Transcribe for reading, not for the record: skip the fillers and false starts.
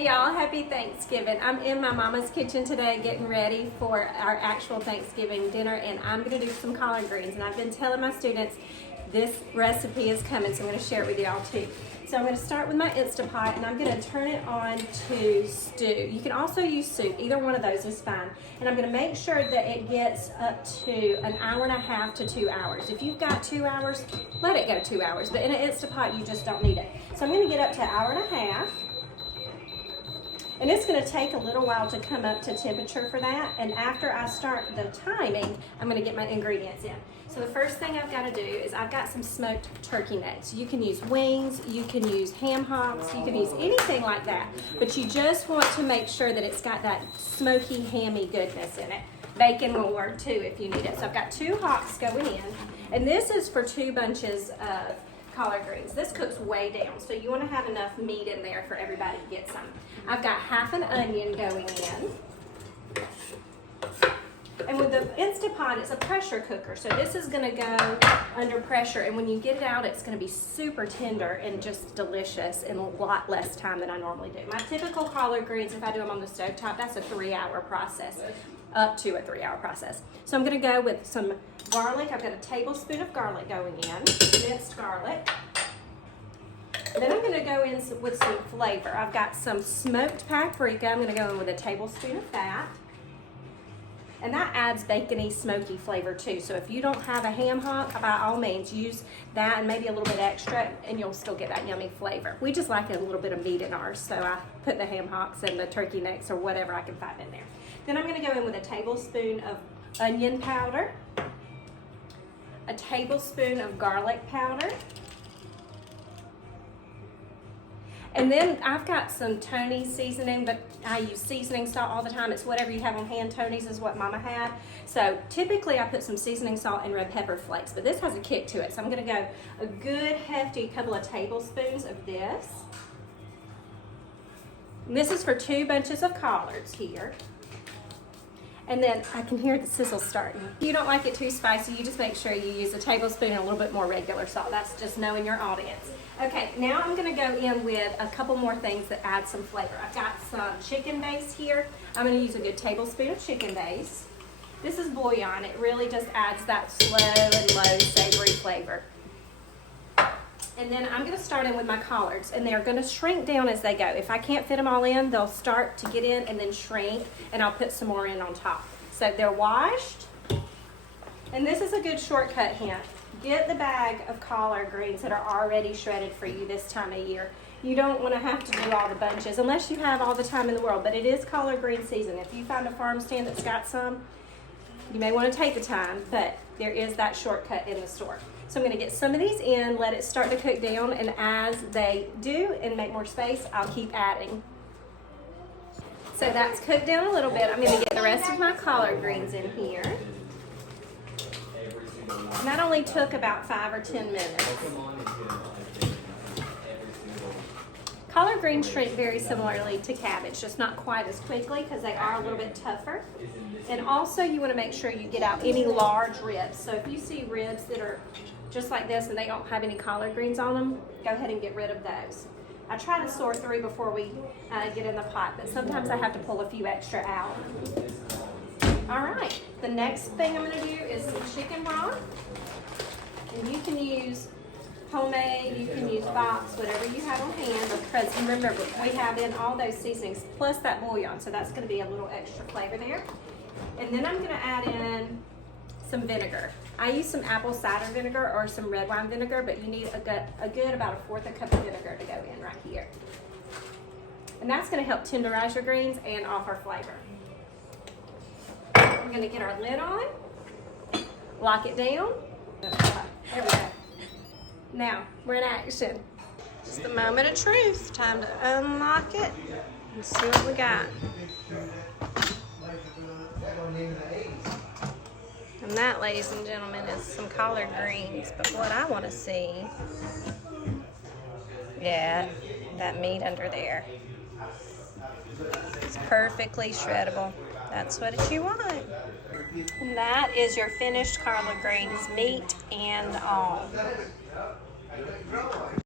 Hey y'all, happy Thanksgiving. I'm in my mama's kitchen today getting ready for our actual Thanksgiving dinner, and I'm gonna do some collard greens. And I've been telling my students this recipe is coming, so I'm gonna share it with y'all too. So I'm gonna start with my Instapot and I'm gonna turn it on to stew. You can also use soup, either one of those is fine. And I'm gonna make sure that it gets up to an hour and a half to 2 hours. If you've got 2 hours, let it go 2 hours, but in an Instapot, you just don't need it. So I'm gonna get up to an hour and a half. And it's going to take a little while to come up to temperature for that. And after I start the timing, I'm going to get my ingredients in. So the first thing I've got to do is I've got some smoked turkey necks. You can use wings, you can use ham hocks, you can use anything like that. But you just want to make sure that it's got that smoky, hammy goodness in it. Bacon will work too if you need it. So I've got 2 hocks going in. And this is for 2 bunches of collard greens. This cooks way down, so you want to have enough meat in there for everybody to get some. I've got half an onion going in. And with the Instapot, it's a pressure cooker, so this is going to go under pressure, and when you get it out, it's going to be super tender and just delicious in a lot less time than I normally do. My typical collard greens, if I do them on the stovetop, that's a 3-hour process, up to a 3-hour process. So I'm going to go with some garlic. I've got a tablespoon of garlic going in, minced garlic. Then I'm going to go in with some flavor. I've got some smoked paprika. I'm going to go in with a tablespoon of that. And that adds bacony, smoky flavor too. So if you don't have a ham hock, by all means use that and maybe a little bit extra, and you'll still get that yummy flavor. We just like a little bit of meat in ours, so I put the ham hocks and the turkey necks or whatever I can find in there. Then I'm going to go in with a tablespoon of onion powder, a tablespoon of garlic powder, and then I've got some Tony's seasoning, but I use seasoning salt all the time. It's whatever you have on hand. Tony's is what Mama had. So typically I put some seasoning salt and red pepper flakes, but this has a kick to it. So I'm gonna go a good hefty couple of tablespoons of this. And this is for 2 bunches of collards here. And then I can hear the sizzle starting. If you don't like it too spicy, you just make sure you use a tablespoon and a little bit more regular salt. That's just knowing your audience. Okay, now I'm gonna go in with a couple more things that add some flavor. I've got some chicken base here. I'm gonna use a good tablespoon of chicken base. This is bouillon. It really just adds that slow and low savory flavor. And then I'm gonna start in with my collards, and they're gonna shrink down as they go. If I can't fit them all in, they'll start to get in and then shrink, and I'll put some more in on top. So they're washed, and this is a good shortcut hint. Get the bag of collard greens that are already shredded for you this time of year. You don't wanna have to do all the bunches unless you have all the time in the world, but it is collard green season. If you find a farm stand that's got some, you may wanna take the time, but there is that shortcut in the store. So I'm gonna get some of these in, let it start to cook down, and as they do and make more space, I'll keep adding. So that's cooked down a little bit. I'm gonna get the rest of my collard greens in here. And that only took about 5 or 10 minutes. Collard greens shrink very similarly to cabbage, just not quite as quickly because they are a little bit tougher. And also you want to make sure you get out any large ribs. So if you see ribs that are just like this and they don't have any collard greens on them, go ahead and get rid of those. I try to sort through before we get in the pot, but sometimes I have to pull a few extra out. All right, the next thing I'm gonna do is some chicken broth. And you can use homemade, you can use box, whatever you have on hand. Because remember, we have in all those seasonings, plus that bouillon, so that's gonna be a little extra flavor there. And then I'm gonna add in some vinegar. I use some apple cider vinegar or some red wine vinegar, but you need a good about 1/4 cup of vinegar to go in right here. And that's gonna help tenderize your greens and offer flavor. We're gonna get our lid on, lock it down. There we go. Now, we're in action. Just the moment of truth. Time to unlock it and see what we got. And that, ladies and gentlemen, is some collard greens. But what I want to see, yeah, that meat under there. It's perfectly shreddable. That's what you want. And that is your finished collard greens, meat and all.